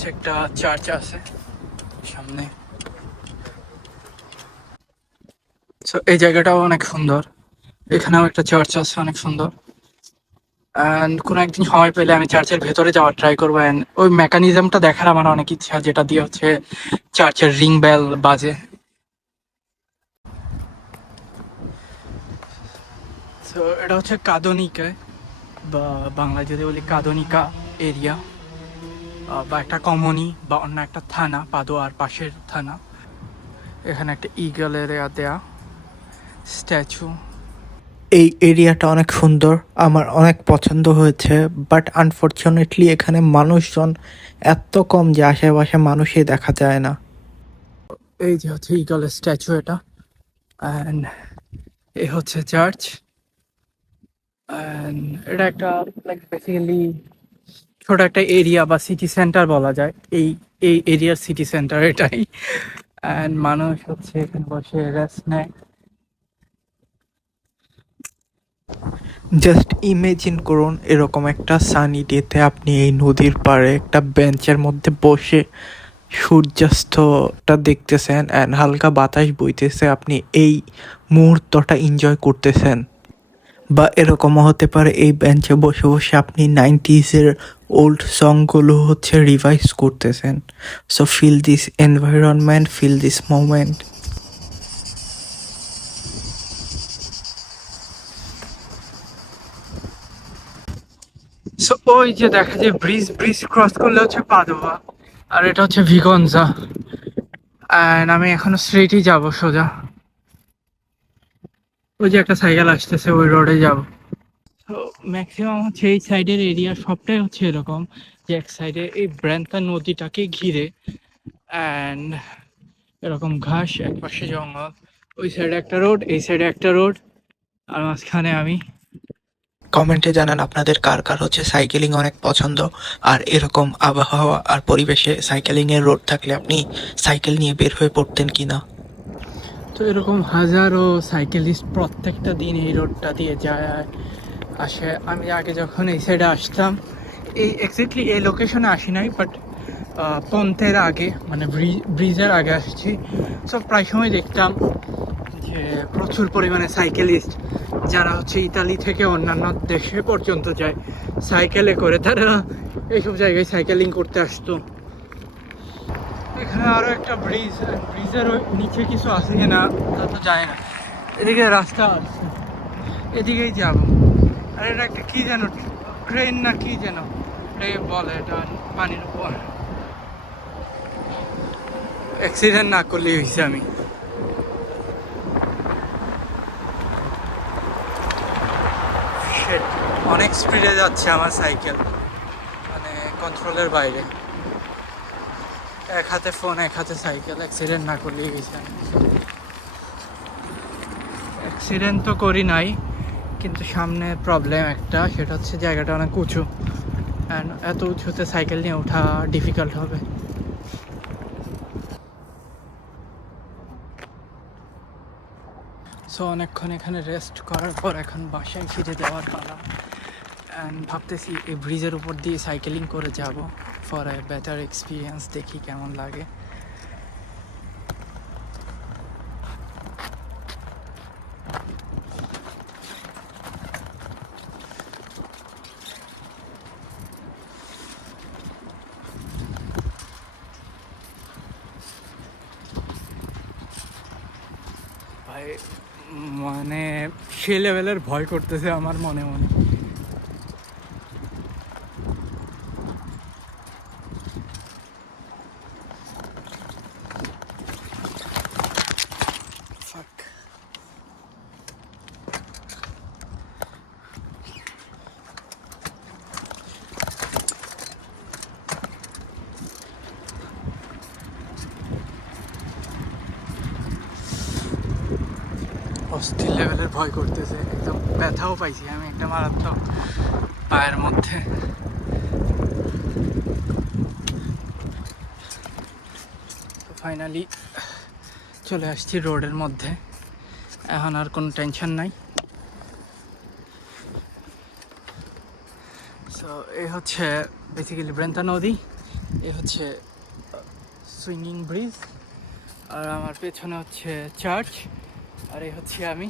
হচ্ছে একটা চার্চ আছে সামনে। So, এই জায়গাটাও অনেক সুন্দর। এখানেও একটা চার্চ আছে অনেক সুন্দর। অ্যান্ড কোনো একদিন সময় পেলে আমি চার্চের ভেতরে যাওয়ার ট্রাই করব। অ্যান্ড ওই মেকানিজমটা দেখার আমার অনেক ইচ্ছা যেটা দিয়ে হচ্ছে চার্চের রিং বেল বাজে। তো এটা হচ্ছে কাদনিকা বা বাংলা যদি বলি কাদনিকা এরিয়া বা একটা কমনি বা অন্য একটা থানা পাদোয়ার পাশের থানা। এখানে একটা ইগলের দেয়া স্ট্যাচু এই এরিয়াটা অনেক সুন্দর আমার অনেক পছন্দ হয়েছে বাট আনফর্চুনেটলি এখানে মানুষজন এত কম যে আশেপাশে মানুষই দেখা যায় না। এই যে হচ্ছে ইগলের স্ট্যাচু এটা অ্যান্ড এ হচ্ছে চার্চ অ্যান্ড এটা একটা লাইক বেসিক্যালি ছোট একটা এরিয়া বা সিটি সেন্টার বলা যায়। এই এই এরিয়ার সিটি সেন্টার এটাই। অ্যান্ড মানুষ হচ্ছে এখানে বসে রেস্ট নেয়। জাস্ট ইমেজিন করুন, এরকম একটা সানি ডেতে আপনি এই নদীর পাড়ে একটা বেঞ্চের মধ্যে বসে সূর্যাস্তটা দেখতেছেন অ্যান্ড হালকা বাতাস বইতেছে, আপনি এই মুহূর্তটা এনজয় করতেছেন। বা এরকমও হতে পারে এই বেঞ্চে বসে বসে আপনি নাইনটিজের ওল্ড সংগুলো হচ্ছে রিভাইজ করতেছেন। So feel this environment feel this moment so ওই যে দেখা যায় ব্রিজ ব্রিজ ক্রস করলে হচ্ছে পাদোয়া আর এটা হচ্ছে ভিগনজা অ্যান্ড আমি এখনও স্ট্রেটই যাব সোজা। ওই যে একটা সাইকেল আসতেছে ওই রোডে যাব। তো ম্যাক্সিমাম হচ্ছে এই সাইডের এরিয়া সবটাই হচ্ছে এরকম যে এক সাইডে এই ব্র্যান্তা নদীটাকে ঘিরে অ্যান্ড এরকম ঘাস এক পাশে জঙ্গল ওই সাইডে একটা রোড এই সাইডে একটা রোড আর মাঝখানে আমি কমেন্টে জানান আপনাদের কার কার হচ্ছে সাইকেলিং অনেক পছন্দ আর এরকম আবহাওয়া আর পরিবেশে সাইকেলিং এর রোড থাকলে আপনি সাইকেল নিয়ে বের হয়ে পড়তেন কিনা। তো এরকম হাজারো সাইকেলিস্ট প্রত্যেকটা দিন এই রোডটা দিয়ে যায়, আসে। আমি আগে যখন এই সাইডে আসতাম, এই এক্স্যাক্টলি এই লোকেশনে আসি নাই বাট পন্থের আগে মানে ব্রিজের আগে আসছি। সো প্রায় সময় দেখতাম যে প্রচুর পরিমাণে সাইকেলিস্ট, যারা হচ্ছে ইতালি থেকে অন্যান্য দেশে পর্যন্ত যায়, সাইকেলে করে তারা এইসব জায়গায় সাইকেলিং করতে আসতো। এখানে আরও একটা ব্রিজ ব্রিজের নিচে কিছু আছে কিনা তা তো যায় না। এদিকে রাস্তা আছে। এদিকেই যাব। আর এটা একটা কি যেন ট্রেন না কি যেন? বলে এটা পানির উপর। অ্যাক্সিডেন্ট না করলেই হয়েছে আমি। অনেক স্পিডে যাচ্ছে আমার সাইকেল মানে কন্ট্রোলের বাইরে। এক হাতে ফোন এক হাতে সাইকেল অ্যাক্সিডেন্ট না করলেই গেছে অ্যাক্সিডেন্ট তো করি নাই, কিন্তু সামনে প্রবলেম একটা, সেটা হচ্ছে জায়গাটা অনেক উঁচু। অ্যান্ড এত উঁচুতে সাইকেল নিয়ে ওঠা ডিফিকাল্ট হবে। সো অনেকক্ষণ এখানে রেস্ট করার পর এখন বাসায় ফিরে যাওয়ার পালা। অ্যান্ড ভাবতেছি এই ব্রিজের উপর দিয়ে সাইকেলিং করে যাব। ফর এ বেটার এক্সপিরিয়েন্স দেখি কেমন লাগে। ভাই মানে সে লেভেলের ভয় করতেছে আমার মনে মনে। অস্থির লেভেলের ভয় করতেছে। একদম ব্যথাও পাইছি আমি একটা মারাত্মক পায়ের মধ্যে। ফাইনালি চলে আসছি রোডের মধ্যে। এখন আর কোনো টেনশন নাই। সো এই হচ্ছে বেসিক্যালি ব্রেন্তা নদী। এ হচ্ছে সুইঙ্গিং ব্রিজ আর আমার পেছনে হচ্ছে চার্চ আর এই হচ্ছে আমি,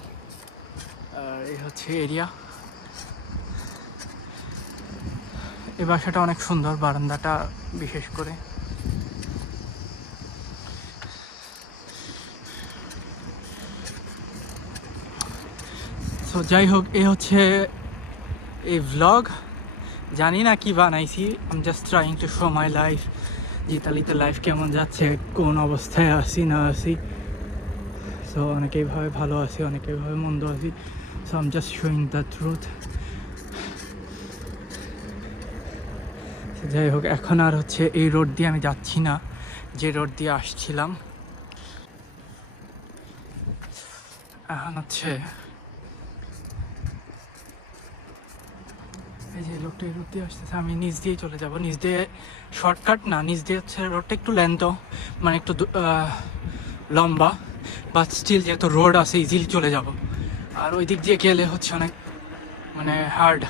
আর এই হচ্ছে এরিয়া। এই বাসাটা অনেক সুন্দর, বারান্দাটা বিশেষ করে। সো যাই হোক, এ হচ্ছে এই ভ্লগ জানি না কি বানাইছি I'm just trying to show my life যে ইতালিতে লাইফ কেমন যাচ্ছে, কোন অবস্থায় আছি, না আছি। সো অনেকেই ভাবে ভালো আছি, অনেকেই ভাবে মন্দ আছি। So I'm just showing the truth যাই হোক, এখন আর হচ্ছে এই রোড দিয়ে আমি যাচ্ছি না, যে রোড দিয়ে আসছিলাম। এখন হচ্ছে এই যে লোকটা এই রোড দিয়ে আসতেছে, আমি নিজ দিয়েই চলে যাব। নিজ দিয়ে শর্টকাট না নিজ দিয়ে হচ্ছে রোডটা একটু লেন্থ মানে একটু লম্বা। বাট স্টিল যেহেতু রোড আছে ইজিলি চলে যাব। আর ওই দিক দিয়ে গেলে হচ্ছে অনেক মানে হার্ড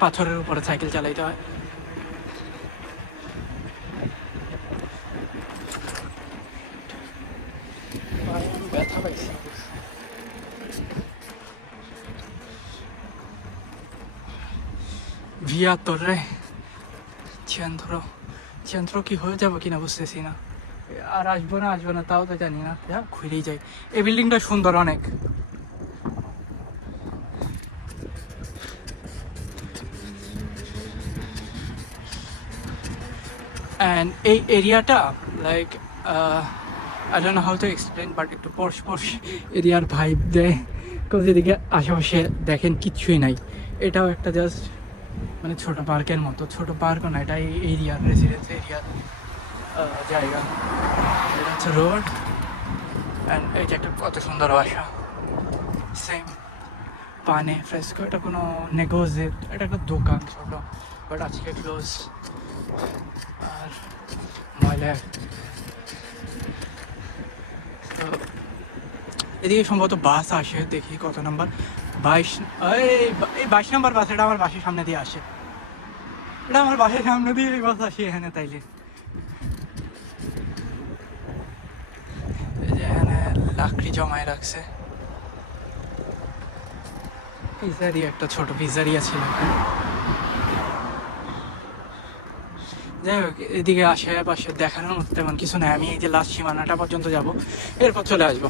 পাথরের উপরে সাইকেল চালাইতে হয়। ভিয়া, তোরে চেন্দ্র চেন্দ্র কি হয়ে যাবে কিনা বুঝতেছি না। আর আসব না আসব না, তাও তো জানি না। যা ঘুরেই যাই। এই বিল্ডিংটা সুন্দর অনেক। অ্যান্ড এই এরিয়াটা like I don't how to explain but একটু পরশ পরশ এরিয়ার ভাইব দেয়। কারণ এদিকে আশেপাশে দেখেন কিচ্ছুই নাই। এটাও একটা জাস্ট মানে ছোট পার্কের মতো। ছোট পার্কও না, এটা এই এরিয়ার রেসিডেন্স এরিয়ার জায়গা। এটা হচ্ছে রোড অ্যান্ড যে একটা কত সুন্দর বাসা। সেম পানে ফ্রেস্কো এটা কোনো নেগোজেট এটা একটা দোকান ছোটো বাট আজকে ক্লোজ আর ময়লা তো এদিকে সম্ভবত বাস আসে, দেখি কত নাম্বার। বাইশ, এই বাইশ নাম্বার বাস, এটা আমার বাসের সামনে দিয়ে আসে। এটা আমার বাসের সামনে দিয়ে এই বাস আসে এখানে তাইলে। এখানে লাকড়ি জমায় রাখছে। পিজারিয়া একটা ছোট পিজারিয়া ছিল যাই হোক, এদিকে আশেপাশে দেখানোর মতো তেমন কিছু নাই। আমি এই যে লাস্ট সীমানাটা পর্যন্ত যাব, এরপর চলে আসব।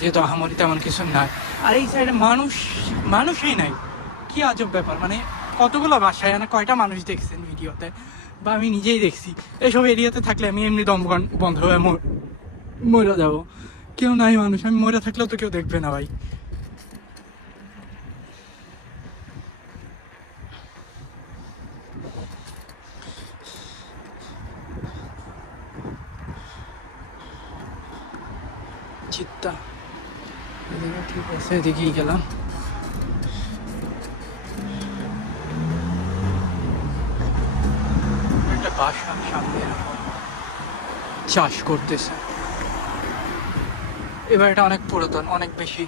যেহেতু আহামরি তেমন কিছু নাই। আর এই সাইডে মানুষ, মানুষই নাই। কি আজব ব্যাপার মানে কতগুলো বাসায় মানে কয়টা মানুষ দেখছেন ভিডিওতে? বা আমি নিজেই দেখছি। এইসব এরিয়াতে থাকলে আমি এমনি দম বন্ধ হয়ে মর- যাব। কেউ নাই মানুষ, আমি মরে থাকলেও তো কেউ দেখবে না ভাই। চিত্তা। এদিকেই গেলাম চাষ করতেছে এবার এটা অনেক পুরাতন অনেক বেশি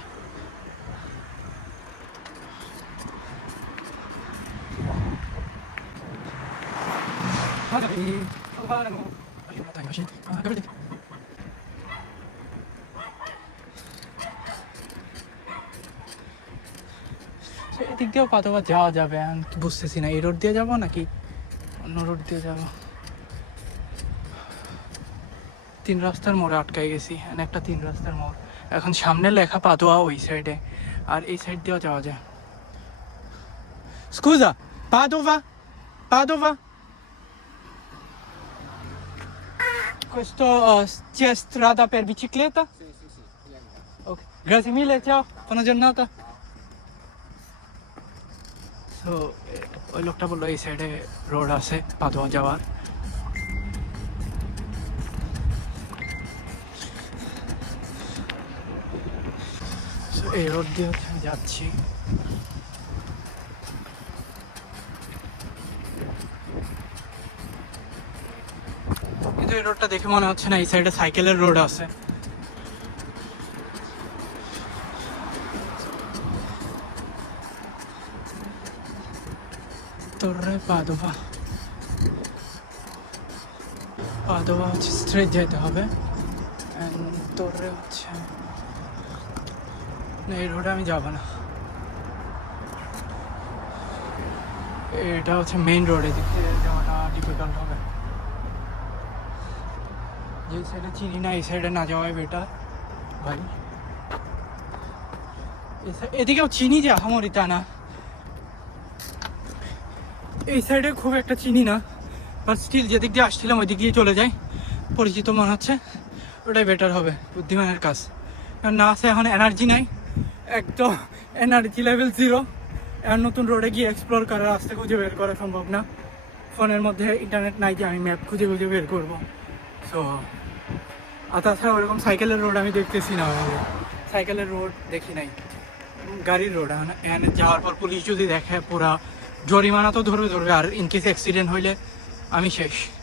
So, এদিক দিয়েও পাতবা যাওয়া যাবে আমি বুঝতেছি না এই রোড দিয়ে যাব নাকি অন্য রোড দিয়ে যাব তিন রাস্তার মোড়ে আটকাই গেছি একটা তিন রাস্তার মোড় এখন সামনে লেখা পাতোয়া ওই সাইডে আর এই সাইড দিয়েও যাওয়া যায় স্কুজা পাদোভা পাদোভা Questo uh, c'è strada per bicicletta? Sì, sì, sì. Ok. Grazie mille, ciao. Buona giornata. তো ওই লোকটা বলল, এই সাইডে রোড আছে পাতোয়া যাওয়ার। এই রোড দিয়ে হচ্ছে আমি যাচ্ছি। কিন্তু এই রোডটা দেখে মনে হচ্ছে না, এই সাইডে সাইকেলের রোড আছে। Torre পাদোবা পাদোবা হচ্ছে স্ট্রেট যেতে হবে তোরে হচ্ছে না এই রোডে আমি যাব না এটা হচ্ছে মেইন রোড দিয়ে যাওয়াটা ডিফিকাল্ট হবে যে সাইডে চিনি না এই সাইডে না যাওয়াই বেটার ভাই এদিকেও চিনি যে আহামরি তা না এই সাইডে খুব একটা চিনি না বাট স্টিল যেদিক দিয়ে আসছিলাম ওই দিক দিয়ে চলে যাই। পরিচিত মনে হচ্ছে, ওটাই বেটার হবে, বুদ্ধিমানের কাজ। কারণ না আছে এখন এনার্জি নাই, একদম এনার্জি লেভেল জিরো আর নতুন রোডে গিয়ে এক্সপ্লোর করার রাস্তা খুঁজে বের করা সম্ভব না। ফোনের মধ্যে ইন্টারনেট নাই যে আমি ম্যাপ খুঁজে খুঁজে বের করব। সো আর তাছাড়া ওরকম সাইকেলের রোড আমি দেখতেছি না সাইকেলের রোড দেখি নাই। গাড়ির রোড এখানে যাওয়ার পর পুলিশ যদি দেখে পুরা জরিমানা তো ধরবে ধরবে। আর ইনকেস অ্যাক্সিডেন্ট হইলে আমি শেষ।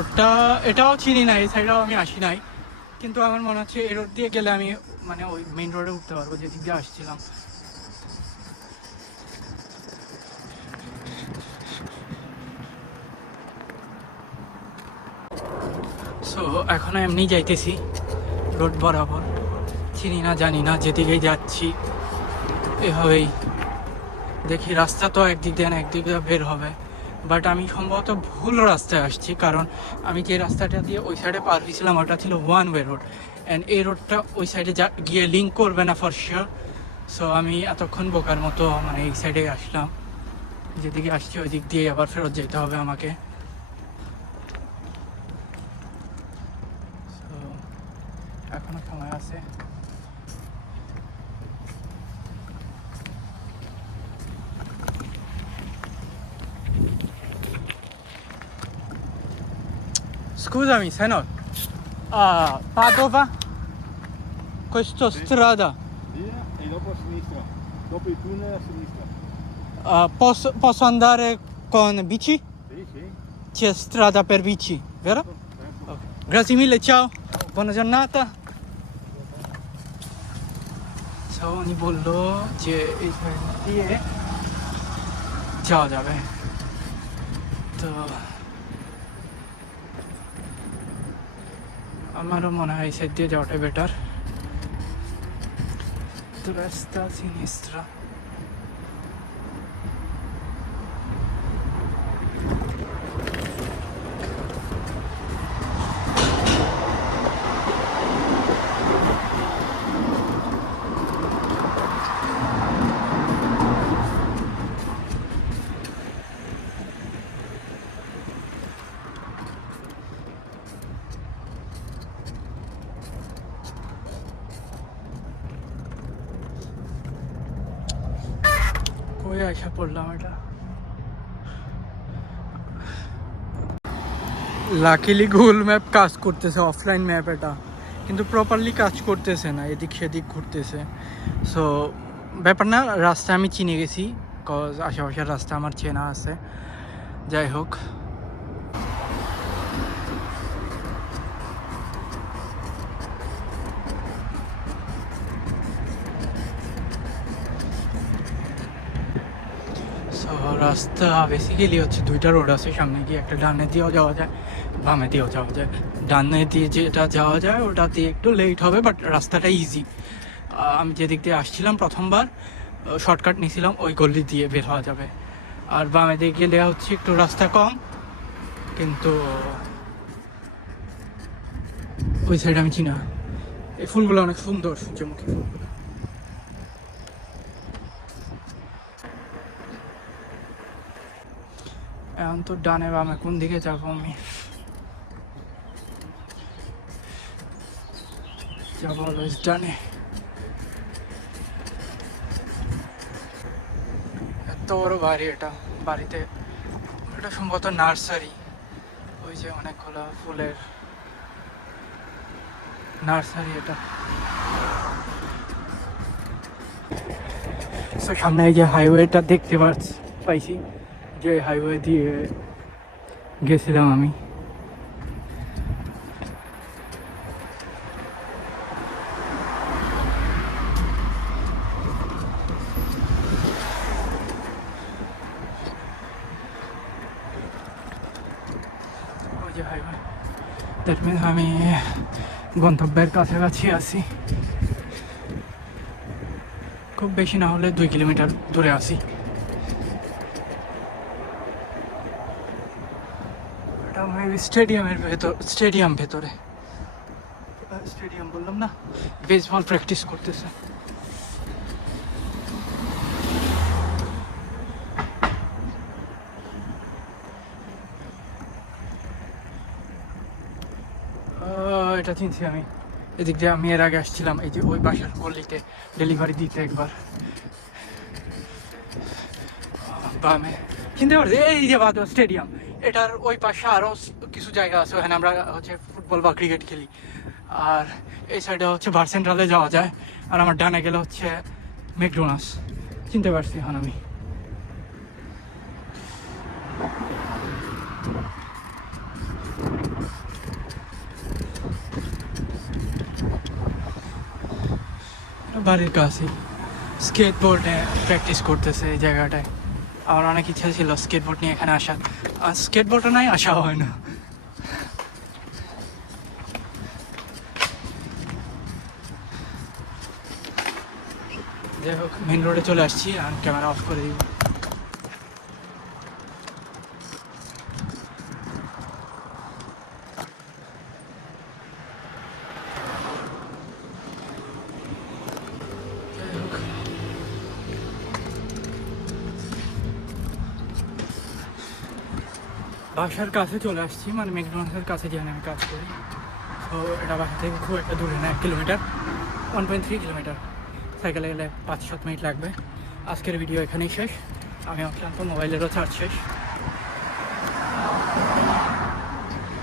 রোডটা এটাও চিনি না এই সাইডেও আমি আসি নাই। কিন্তু আমার মনে হচ্ছে এই রোড দিয়ে গেলে আমি মানে ওই মেইন রোডে উঠতে পারব, যেদিক দিয়ে আসছিলাম। সো এখন এমনি যাইতেছি রোড বরাবর। চিনি না, জানি না যেদিকেই যাচ্ছি, এভাবেই। দেখি, রাস্তা তো একদিক দিয়ে না একদিক দিয়ে বের হবে। বাট আমি সম্ভবত ভুল রাস্তায় আসছি, কারণ আমি যে রাস্তাটা দিয়ে ওই সাইডে পার হয়েছিলাম, ওটা ছিল ওয়ান ওয়ে রোড অ্যান্ড এই রোডটা ওই সাইডে যা, গিয়ে লিঙ্ক করবে না ফর শিওর সো আমি এতক্ষণ বোকার মতো মানে এই সাইডে আসলাম। যেদিকে আসছি ওই দিক দিয়ে আবার ফেরত যেতে হবে আমাকে। এখনও সময় আছে। Scusami, se no. A Padova, questa Sì. strada, Via e dopo a sinistra. Dopo il tunnel a sinistra. ah, posso, posso andare con bici? Sì, sì. C'è strada per bici, vero? Certo. certo. Grazie mille, ciao. Buona giornata. Ciao Nibollo, c'è Ismail. Ciao Giacomo. আমারও মনে হয় এই side দিয়ে যাওয়াটাই better তো রাস্তা সিনিস্ট্রা কই আসা পড়লাম এটা। লাকিলি গুগল ম্যাপ কাজ করতেছে অফলাইন ম্যাপ এটা। কিন্তু প্রপারলি কাজ করতেছে না, এদিক সেদিক ঘুরতেছে। সো ব্যাপার না রাস্তা আমি চিনে গেছি কজ আশেপাশের রাস্তা আমার চেনা আছে। যাই হোক। রাস্তা বেসিক্যালি হচ্ছে দুইটা রোড আছে। সামনে গিয়ে একটা ডানে দিয়েও যাওয়া যায়, বামে দিয়েও যাওয়া যায়। ডানে দিয়ে যেটা যাওয়া যায়, ওটা দিয়ে একটু লেট হবে বাট রাস্তাটা ইজি আমি যেদিক দিয়ে আসছিলাম প্রথমবার শর্টকাট নিয়েছিলাম, ওই গলি দিয়ে বের হওয়া যাবে। আর বামে দিকে গেলে হচ্ছে একটু রাস্তা কম, কিন্তু ওই সাইড আমি চিনা এই ফুলগুলো অনেক সুন্দর, সূর্যমুখী ফুলগুলো এখন তো ডানে বামে, কোন দিকে যাব আমি? যাব ডানে। এত বড় বাড়ি এটা, বাড়িতে। এটা সম্ভবত নার্সারি। ওই যে অনেকগুলো ফুলের নার্সারি এটা। সামনে এই যে হাইওয়েটা দেখতে পাচ্ছি, পাইছি। যে হাইওয়ে দিয়ে গেছিলাম আমি। দ্যাট আমি গন্তব্যের কাছাকাছি আছি। খুব বেশি না হলে দুই কিলোমিটার দূরে আছি এটা মেবি স্টেডিয়ামের ভেতর, স্টেডিয়াম ভেতরে। স্টেডিয়াম বললাম না বেসবল প্র্যাকটিস করতেছে। এটা চিনছি আমি। এদিক দিয়ে আমি এর আগে আসছিলাম, এই যে ওই বাসার গলিতে ডেলিভারি দিতে একবার। বামে। চিনতে পারছি এই যে বাদ, স্টেডিয়াম, এটার ওই পাশে আরও কিছু জায়গা আছে, ওখানে আমরা হচ্ছে ফুটবল বা ক্রিকেট খেলি। আর এই সাইডে হচ্ছে বার সেন্ট্রালে যাওয়া যায়। আর আমার ডানে গেলে হচ্ছে ম্যাকডোনাল্ডস চিনতে পারছি এখন আমি। বাড়ির কাছে। স্কেটবোর্ডে প্র্যাকটিস করতেছে এই জায়গাটায়। আমার অনেক ইচ্ছা ছিল স্কেটবোর্ড নিয়ে এখানে আসা। আর স্কেটবোর্ডও নাই, আসা হয় না যাই হোক মেন রোডে চলে আসছি আর ক্যামেরা অফ করে দিব। বাসার কাছে চলে আসছি মানে ম্যাকডোনাল্ডসের কাছে যেখানে আমি কাজ করি। তো এটা বাসা থেকে খুব একটা দূরে না, এক kilometre one point three kilometre সাইকেলে গেলে পাঁচ সাত মিনিট লাগবে। আজকের ভিডিও এখানেই শেষ। আমি অক্লান্ত মোবাইলেরও চার্জ শেষ।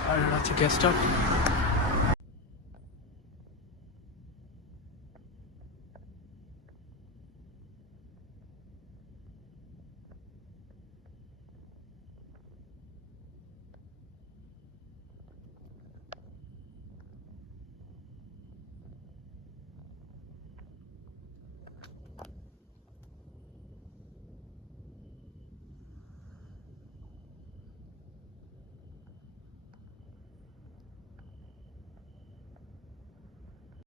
আর হচ্ছে গেস্ট